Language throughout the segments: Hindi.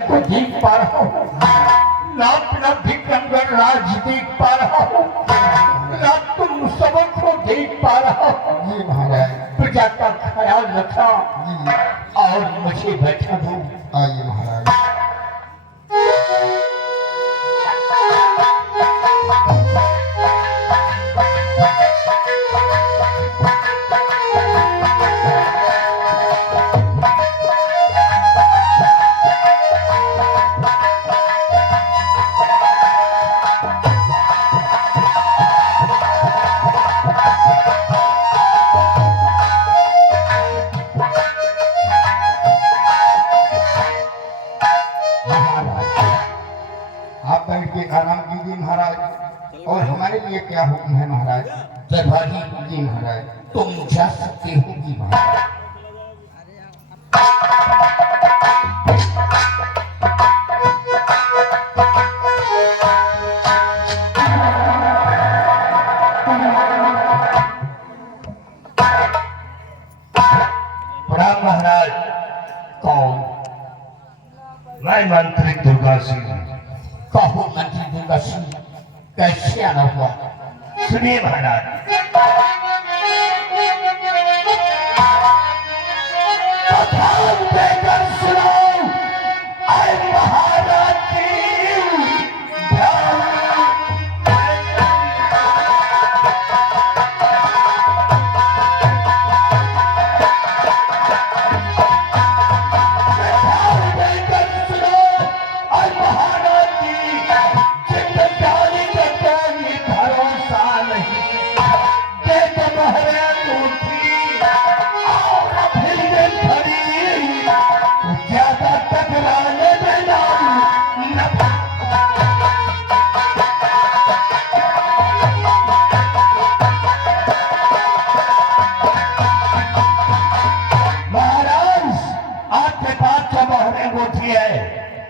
को देख पा रहा हूँ, ना अपना भिकंगर राज देख पा रहा हूँ, ना तुम सबको देख पा रहा हूँ। जी महाराज, प्रजा का ख्याल रखा और मुझे बैठा दो। आइए महाराज। आप बैठ के आराम कीजिए महाराज। और हमारे लिए क्या हुक्म है महाराज? दरबारी जी महाराज। तुम जा सकते हो। जी महाराज। प्रणाम महाराज। कौन? मैं मंत्री दुर्गा सिंह। कहो मंत्री दुर्गा सिंह, कैसे आना हुआ? सुनिए महाराज, कथा देकर सुनाओ। आए महाराज की ध्यान।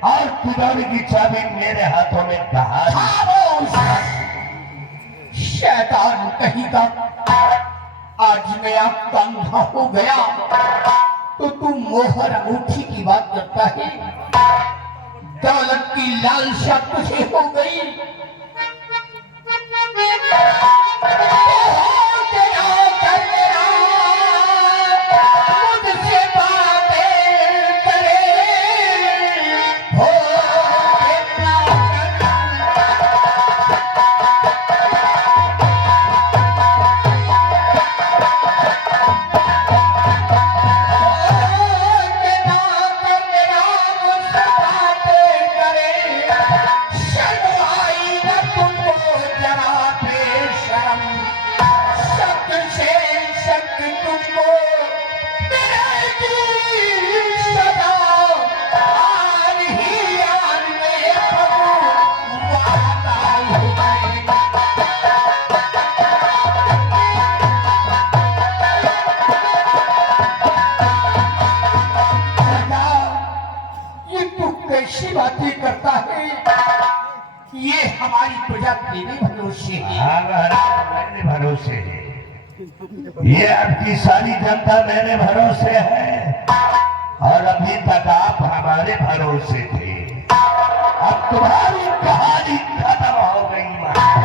और तिजोरी की चाबी मेरे हाथों में कहा। शैतान कहीं का, आज मैं आपका अंधा हो गया तो तू मोहर अंगूठी की बात करता है। दौलत की लालसा तुझे हो गई। मुझसे बातें करे हो कैसी बातें करता है। ये हमारी प्रजा तेरे भरोसे है। हाँ महाराज, मेरे भरोसे है। ये आपकी सारी जनता मेरे भरोसे है और अभी तक आप हमारे भरोसे थे। अब तुम्हारी कहानी खत्म हो गई महाराज।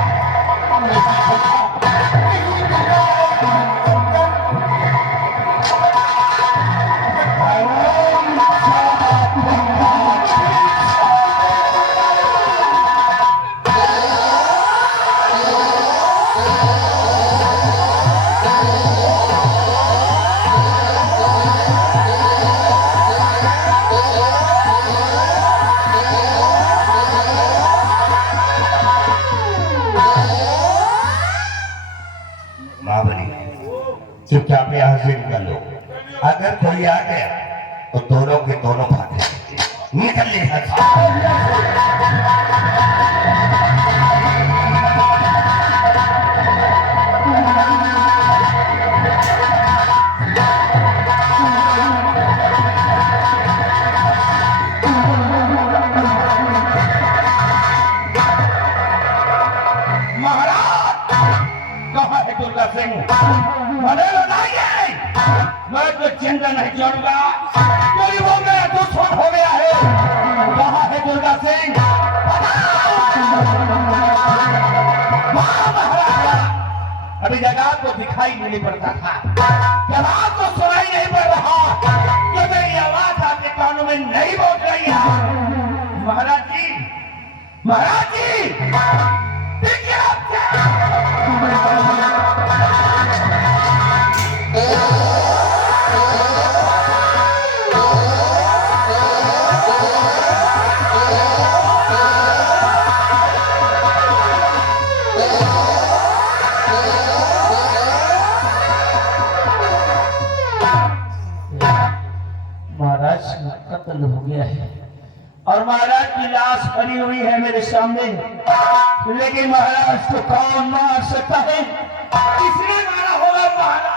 चुपचाप यहाँ से निकल लो। अगर कोई आ गया तो दोनों के दोनों फाटे निकल ले। महाराज कहाँ है दुर्गा सिंह? अरे बताइए, मैं तो चिंता नहीं छोड़ूंगा। कोई हो गया, दुश्मन हो गया है। दिखाई नहीं पड़ता था, जब आपको सुनाई नहीं पड़ रहा, ये मेरी आवाज आपके कानों में नहीं पहुंच रही है। महाराज जी, महाराज जी, देखिए आप कत्ल हो गया है और महाराज की लाश पड़ी हुई है मेरे सामने, लेकिन महाराज को कौन मार सकता है? किसने मारा होगा महाराज?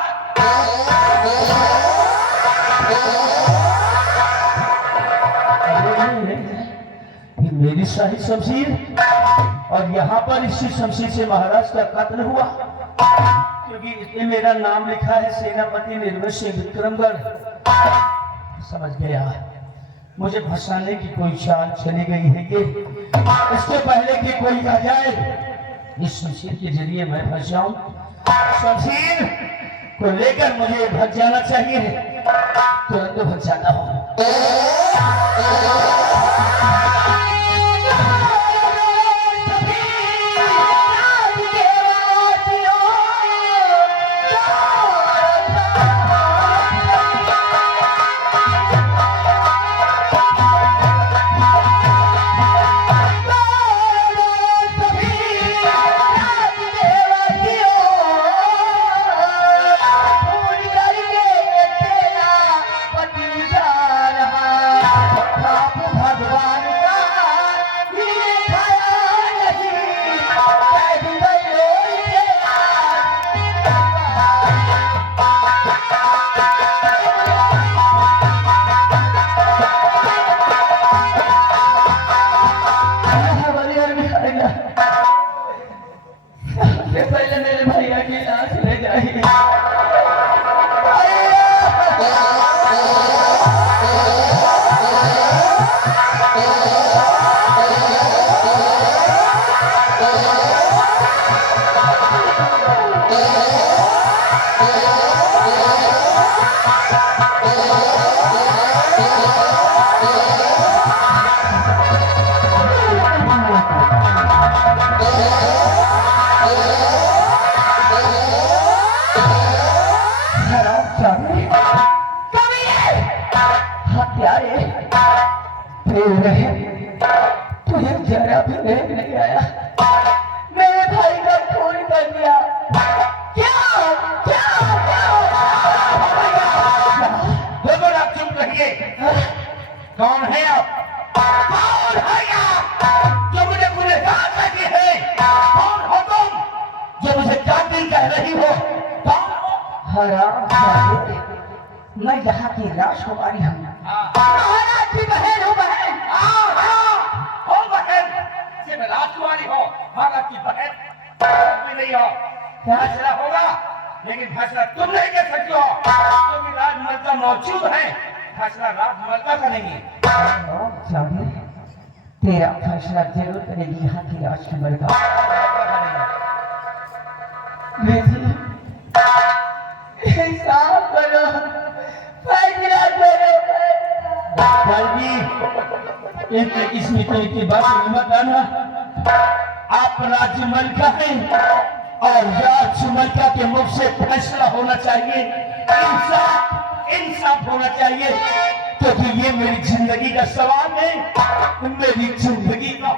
ये मेरी शाही शमशीर, और यहाँ पर इसी शमशीर से महाराज का कत्ल हुआ, क्योंकि इसमें मेरा नाम लिखा है सेनापति निर्भय सिंह विक्रमगढ़। समझ गया, मुझे फंसाने की कोई चाल चली गई है। ये इससे पहले कि कोई आ जाए, इस शमशीर के जरिए मैं फंस जाऊं। शमशीर को लेकर मुझे भग जाना चाहिए, तुरंत भग जाता हूं। पहले मेरे भैया की लाश ले जाइए। तुझे जरा भी नहीं आया, मेरे भाई का खून कर दिया। क्या क्या क्या आप चुप रहिए। कौन है आप? कौन है आप जो मुझे गुनहगार कहती है? कौन हो तुम जो मुझे कातिल कह रही हो? कौन हो? हराम, मैं यहाँ की राजकुमारी हूँ, महाराज की बहन हूँ। बहन हो, बहन सिर्फ राजकुमारी हो, महाराज की बहन भी नहीं हो। फैसला होगा, लेकिन फैसला तुम नहीं कर सकते हो, क्योंकि राजमलका मौजूद है। फैसला राजमलका का नहीं है। तेरा फैसला जरूर करेगी यहाँ की राजकुमारी। इंसाफ करो, फैसला करो। इसमें तो इतनी बात मत आना। आप राजमलका हैं और राजमलका के मुख से फैसला होना चाहिए, इंसाफ होना चाहिए, क्योंकि ये मेरी जिंदगी का सवाल है, मेरी जिंदगी का।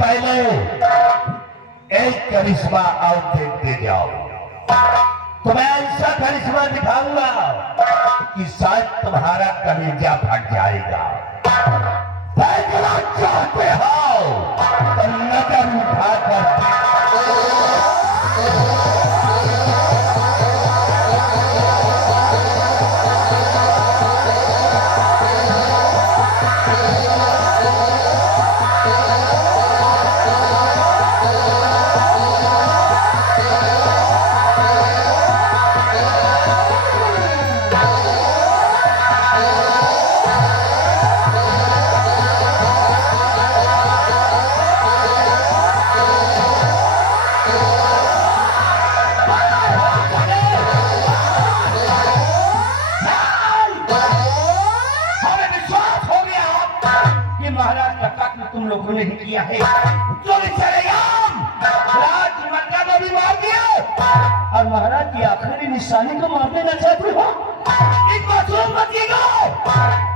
पहले एक करिश्मा और देखते जाओ। तो मैं ऐसा करिश्मा दिखाऊंगा कि शायद तुम्हारा कलेजा फट जाएगा। देखना चाहते हो तो नजर उठा कर तुम लोगों ने किया है। चलो चलेगाम राज मक्का को भी मार दिया और महाराज की आखिरी निशानी को मार देना चाहते हो। इस मासूम बच्ची को,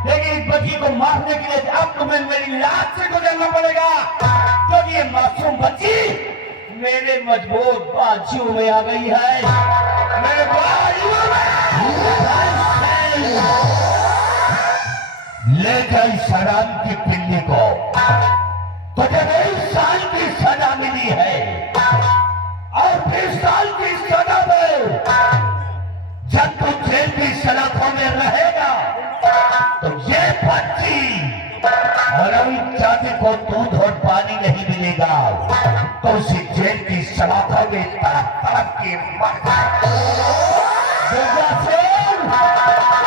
लेकिन इस बच्ची को मारने के लिए अब तुम्हें मेरी लाश से गुजरना पड़ेगा, क्योंकि ये मासूम बच्ची मेरे मजबूत बाजुओं में आ गई है। मेरे बाजुओं में ले गई शराब की पिल्ली को। तुझे 20 साल की सजा मिली है और 20 साल की सजा में जब तू जेल की सलाखों में रहेगा तो ये बच्ची और चाची को दूध और पानी नहीं मिलेगा तो उसी जेल की सलाखों में तड़प के मर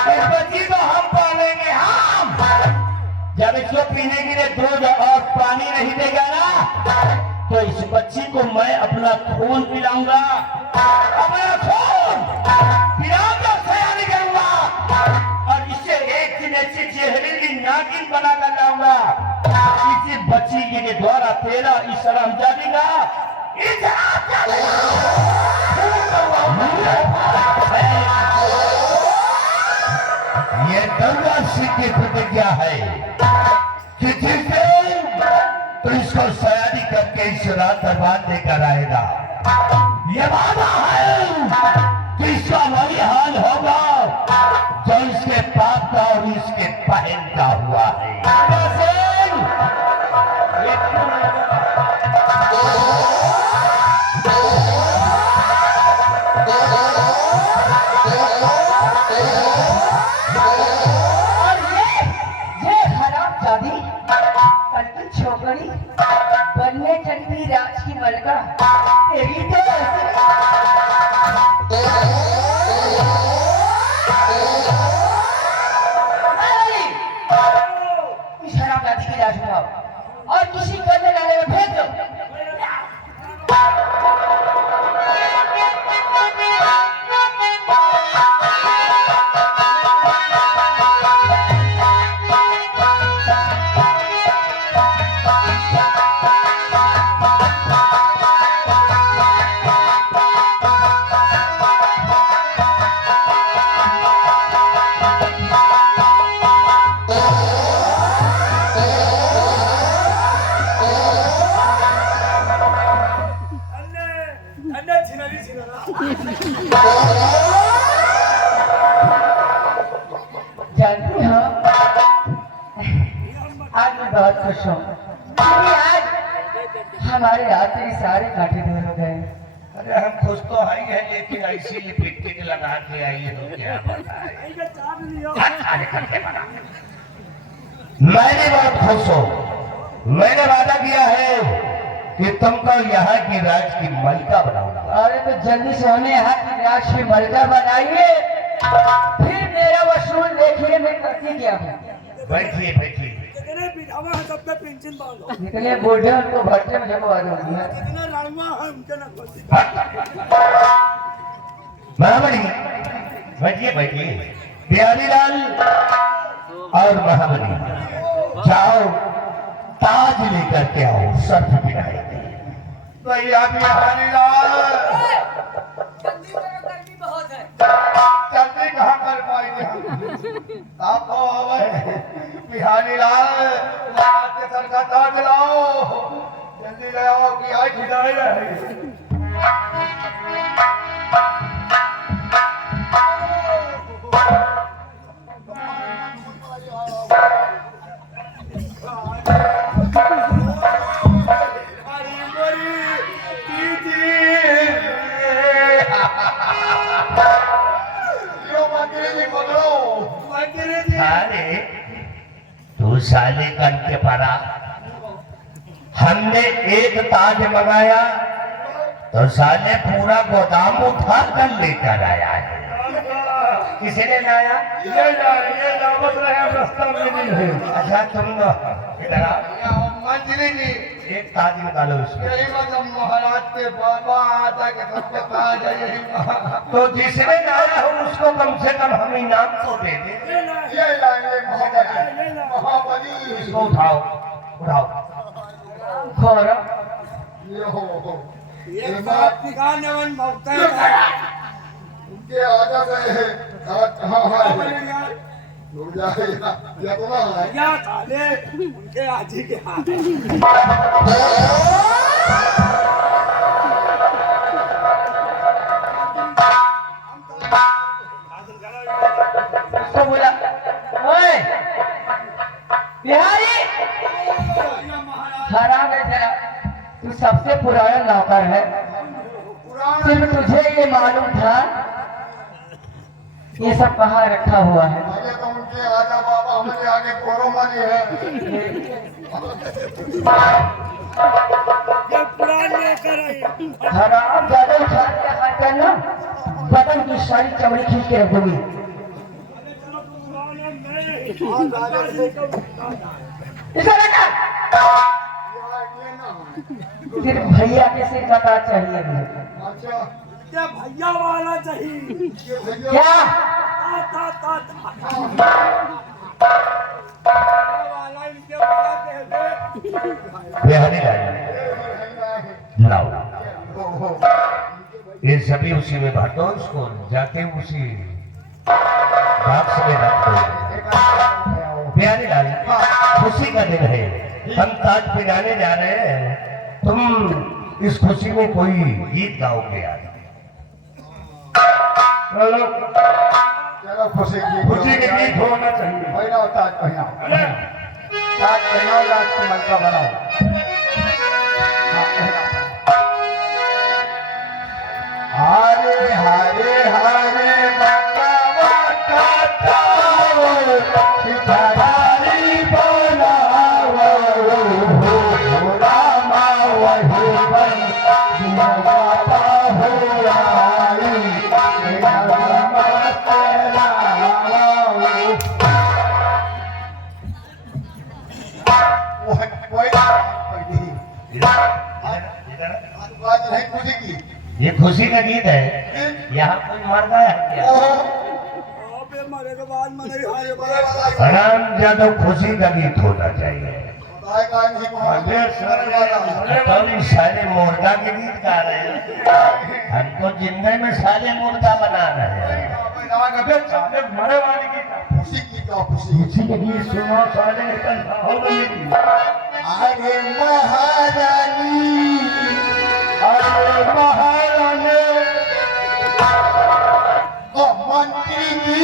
इस बच्ची को हम पालेंगे। हम जब इसको पीने के लिए दूध और पानी नहीं देगा ना तो इस बच्ची को मैं अपना खून पिलाऊंगा, अपना खून पिलाऊंगा, सयानी करूंगा और इसे एक दिन ऐसी जहरीली नागिन बनाकर लाऊंगा। इसी बच्ची के द्वारा तेरा इस हरामजादी का ये दुर्गा सिंह की प्रतिज्ञा है कि जिस दिन तो इसको सयानी करके इस रात दरबार लेकर आएगा। ये वादा है कि इसका वही हाल होगा जो इसके पाप का और इसके बहन का हुआ है। छोकरी बनने चलती राज की मलका तेरी तो शराब दादी की राज उठाओ और किसी करने वाले में भेज दो। जानती हो आज मैं बहुत खुश हूँ क्योंकि आज हमारे हाथ में सारे कांटे दूर हो गए। अरे हम खुश तो है ही है, लेकिन ऐसी लिपस्टिक लगा के आई है क्या बताए। मैंने बहुत खुश हूँ। मैंने वादा किया है कि तुमको यहाँ की राज की मलिका बनाऊंगा। अरे तो जल्दी से हमें यहाँ की राज की मलिका बनाइए, फिर मेरा वसूल देखिए मैं करती क्या हूँ। बैठिए बैठिए। निकले बूढ़े उनको भट्टे में जमा दो। महामणि बैठिए बैठिए। बिहारीलाल और महामणि जाओ ताज लेकर के आओ, सर्फ पिलाएंगे। भैया बिहारीलाल जल्दी कहाँ कर पाएंगे आप तो बिहारीलाल के सर का ताज लाओ। जल्दी ले आओ कि आज खिदाई रहे। अरे तू साले कल के परा, हमने एक ताज मंगाया तो साले पूरा गोदाम उठा कर लेकर आया है। किसी ने लाया? ये दावत रहे रास्ता में नहीं है। अच्छा तुम इधर आओ, मंत्री जी एक ताज निकालो उसमें। यही मतलब महाराज के बाबा आता के सबके ताज है यही। तो जिसने लाया हो उसको कम से कम हम इनाम तो दे दे। ये लाए महाबली। इसको उठाओ, उठाओ। खोरा ये हो ये बात दिखाने वाली मौका है। उनके आजा गए हैं कहाँ है रुक जाए या तो ना है या साले उनके आजी के हाथ। उसको बोला, ओए बिहारी, हराम है तेरा, तू सबसे पुराना नौकर है। सिर्फ तुझे ये मालूम था ये सब कहाँ रखा हुआ है। आगे तो उनके आजा बाबा हमारे आगे कोरो मानी है। ये पुरान लेकर आए। हराम ज्यादा उठा के हाथ करना, बदन की सारी चमड़ी खींच के रखोगी। इसे रखा, सिर्फ भैया के सिर का ताज चाहिए मुझे। अच्छा क्या भैया वाला चाहिए? ये भैया क्या वाला इनके बड़ा कह दे। बिहारी लाओ, ये सभी उसी में भर दो, इसको जाके उसी बॉक्स में रख दो। बिहारी लाल, खुशी का दिन है, हम ताज पिलाने जा रहे हैं, तुम इस खुशी में कोई गीत गाओगे आज। चलो चलो खुशी खुशी के गीत होना चाहिए। पहनाओ ताज पहनाओ ताज पहनाओ राजकुमार का बनाओ। हाँ पहनाओ। हरे हरे हरे बतावा कथाओ सितारी बनाओ रामा वही बन जीवता हो आई रामा तेरा आज नहीं खुशी की ये खुशी का गीत है, यहाँ कोई मर गया क्या? अबे मरे के बाद मरे हाय बड़ा। राम जादव, खुशी का गीत होना चाहिए। तुम सारे मुर्गा के गीत गा रहे हैं, हमको जिंदगी में सारे मुर्गा बना रहे हैं। मरे वाले की खुशी के गीत सुनो, सारे अरे महारानी अरे महारानी ओ मंत्री जी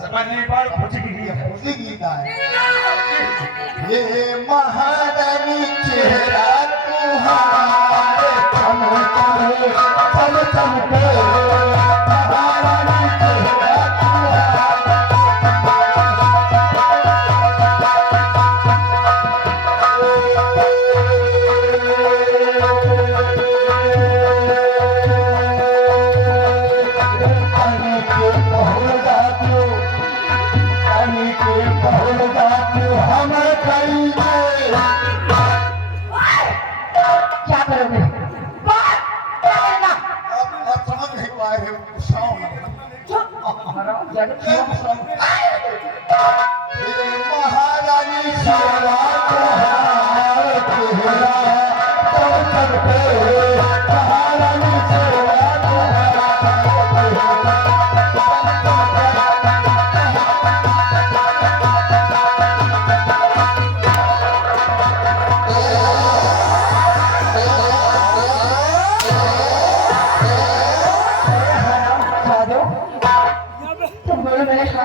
समझ नहीं पा रहे, खुशी की गीत है। खुशी गीत है ये महारानी चेहरा तुम्हारे चमके चमके महारानी चेहरा क्या करोगे? क्या करेगा? आप समझ नहीं पाए हैं हराम ज्यादा महारानी चेहरा तुम्हारे चेहरा चमके महारानी चेहरा तुम्हारे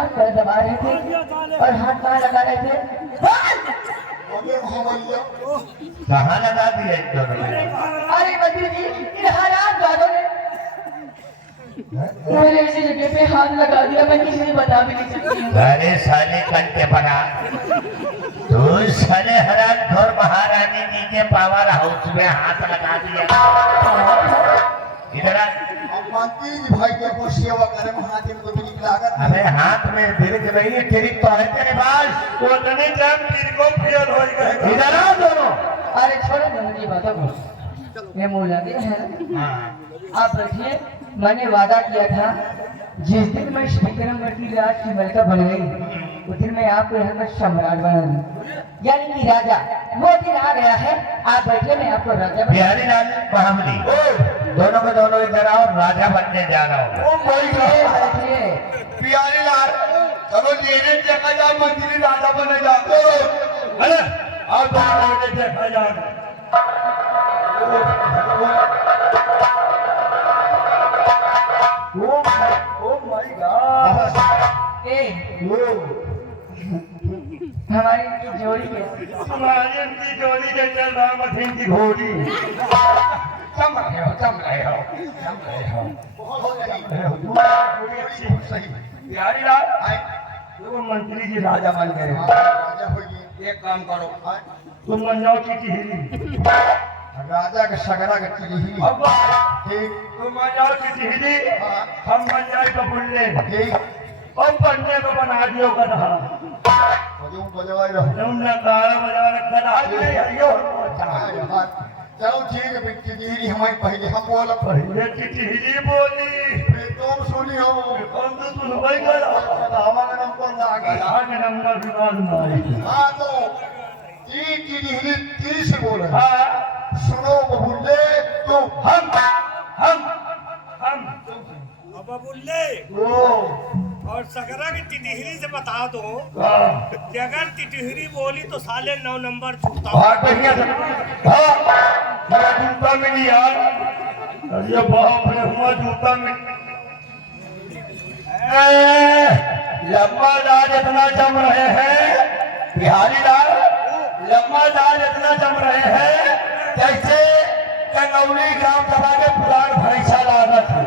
हाथ पर दबा रहे थे और हाथ कहाँ लगा रहे थे? अबे भैया कहाँ लगा दिया इन दोनों ने? अरे मंत्री जी, इन हराम जादों ने मैंने ऐसी जगह पे हाथ लगा दिया, मैं किसी से बता भी नहीं सकती हूँ। अरे साले कल के बना तो साले हराम घोर महारानी जी के पावर हाउस में हाथ लगा दिया। इधर आ। अब मंत्री जी भाई के को सेवा करे हाथ में तो मेरी लागत अबे हाथ में बिरक नहीं है, ट्रिक तो है तेरे पास। वो नहीं टाइम तीर को फेल हो गए। इधर आ दोनों। अरे छोड़ो दोनों की बातों को, ये मुँह लगे हैं। आप रखिए, मैंने वादा किया था जिस दिन मैं विक्रमवती राज की मलिका बन गई उस दिन मैं आपको यहाँ का सम्राट बना दूं, यानी कि राजा। वो दिन आ गया है, आप बैठे, मैं आपको राजा बिहारी लाल महामनी दोनों को दोनों इधर आओ, राजा बनने जा रहा हूँ। ओ भाई बैठिए। प्यारे लाल चलो लेने देखा जा मंत्री राजा बने जा अरे आप दोनों ने देखा जाए। ओ माय गॉड ए, हमारी इनकी जोड़ी कैसी? हमारी इनकी जोड़ी के चल रहा मथीन की घोड़ी। चम रहे हो चम रहे हो चम रहे हो बहुत सही बिहारी लाल आए वो मंत्री जी राजा बन गए। राजा होइए एक काम करो तुम बन जाओ चिटिहिरी। राजा के सगरा के चिड़ही अब ठीक तुम बन जाओ चिटिहिरी, हम बन जाए बबुल्ले। ठीक और बनने को बना दियो गधा। बजो बजवाई रहो तुमने गाना बजा रखा गधा भी नहीं हरियो। चलो ठीक है बिट्टी जी हमारी पहले हम बोला पहले चिटिहिरी बोली फिर तुम सुनियो हम तो सुनवाई करा। हमारा नंबर आ गया गधा के नंबर भी मालूम नहीं। हाँ तो ती चिड़ही ती से बोले हाँ सुनो बबुल्ले तो हम अब बुल्ले ओ और सकरा की टिटहरी से बता दो हाँ कि अगर टिटहरी बोली तो साले 9 नंबर छूटा। बहुत बढ़िया था। हाँ मेरा जूता मिली यार। अरे बाप रे हुआ जूता मिल। लम्बा दाल इतना जम रहे हैं बिहारी लाल, लम्बा दाल इतना जम रहे हैं जैसे कंगौली ग्राम सभा के पुराण भैंसा लागत है।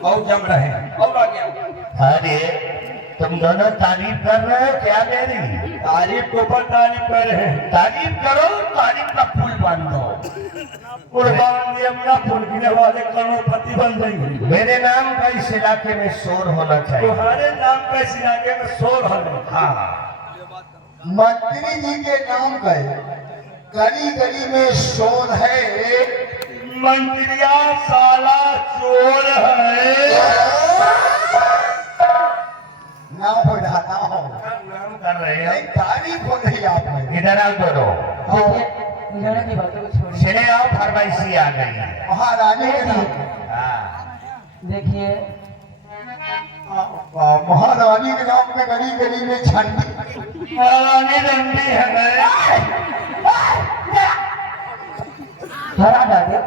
बहुत जम रहे हैं। और आ गया। अरे तुम दोनों तारीफ कर रहे हो क्या दे रही? तारीफ के ऊपर तारीफ कर रहे हैं। तारीफ करो, तारीफ का फूल बांध दो। कुर्बान दिए अपना फूल गिने वाले करोड़पति बन जाएंगे। मेरे नाम का इस इलाके में शोर होना चाहिए। तुम्हारे नाम का इस इलाके में शोर होना। हाँ मंत्री जी के नाम का गली गली में शोर है मंत्रिया साला चोर है। ना हो रहा ना हो नाम कर रहे नहीं हैं। तारीफ हो रही आप में इधर आओ दोनों। देखिए, दोनों की बातों को छोड़िए। सिरे आओ, फरमाइशी आ गई है। महारानी के नाम हाँ। देखिए, महारानी के नाम में गली गली में झंडी महारानी डंडी है। हरा डाले।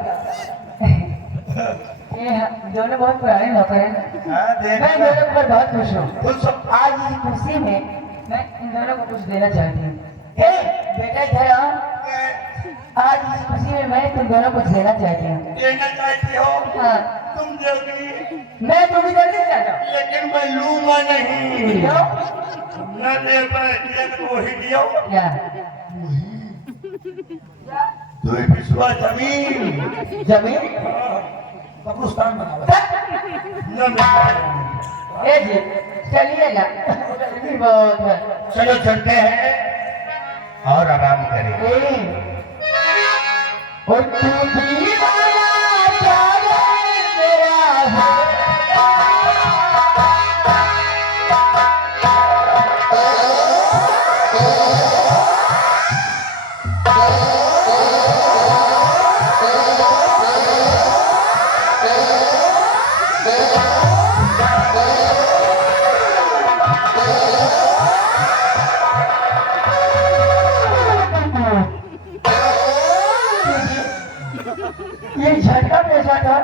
ये दोनों बहुत पुराने लोग हैं। मैं इन दोनों पर बहुत खुश हूँ। आज इस खुशी में मैं इन दोनों को कुछ देना चाहती हूँ। बेटा इधर आओ। आज इस खुशी में मैं तुम दोनों को कुछ देना चाहती हूँ। देना चाहती हो? हाँ, तुम जल्दी। मैं तुम्हें जल्दी चाहता हूँ। लेकिन मैं लूंगा नहीं। क्यों? न दे पाए तो वही दियो। क्या? तो विश्वा जमीन जमीन? कब्रिस्तान बना न मिल। ए जी, चलिए ना। बहुत है। चलो चलते हैं और आराम करें। और तू दीवाना पागल मेरा है। ये झटका कैसा था?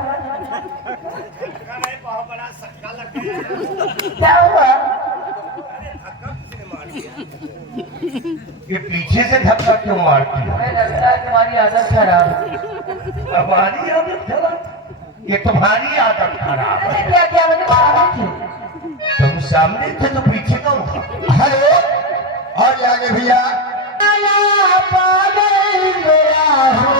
बहुत बड़ा सक्का लग गया। क्या हुआ? ये पीछे से धक्का क्यों मारती है? हमें लगता है तुम्हारी आदत खराब है। हमारी आदत खराब? ये तुम्हारी आदत खराब है। अरे क्या क्या मतलब सामने थे। तुम सामने थे तो पीछे कौन था? हेलो और आगे भैया पागल मेरा हो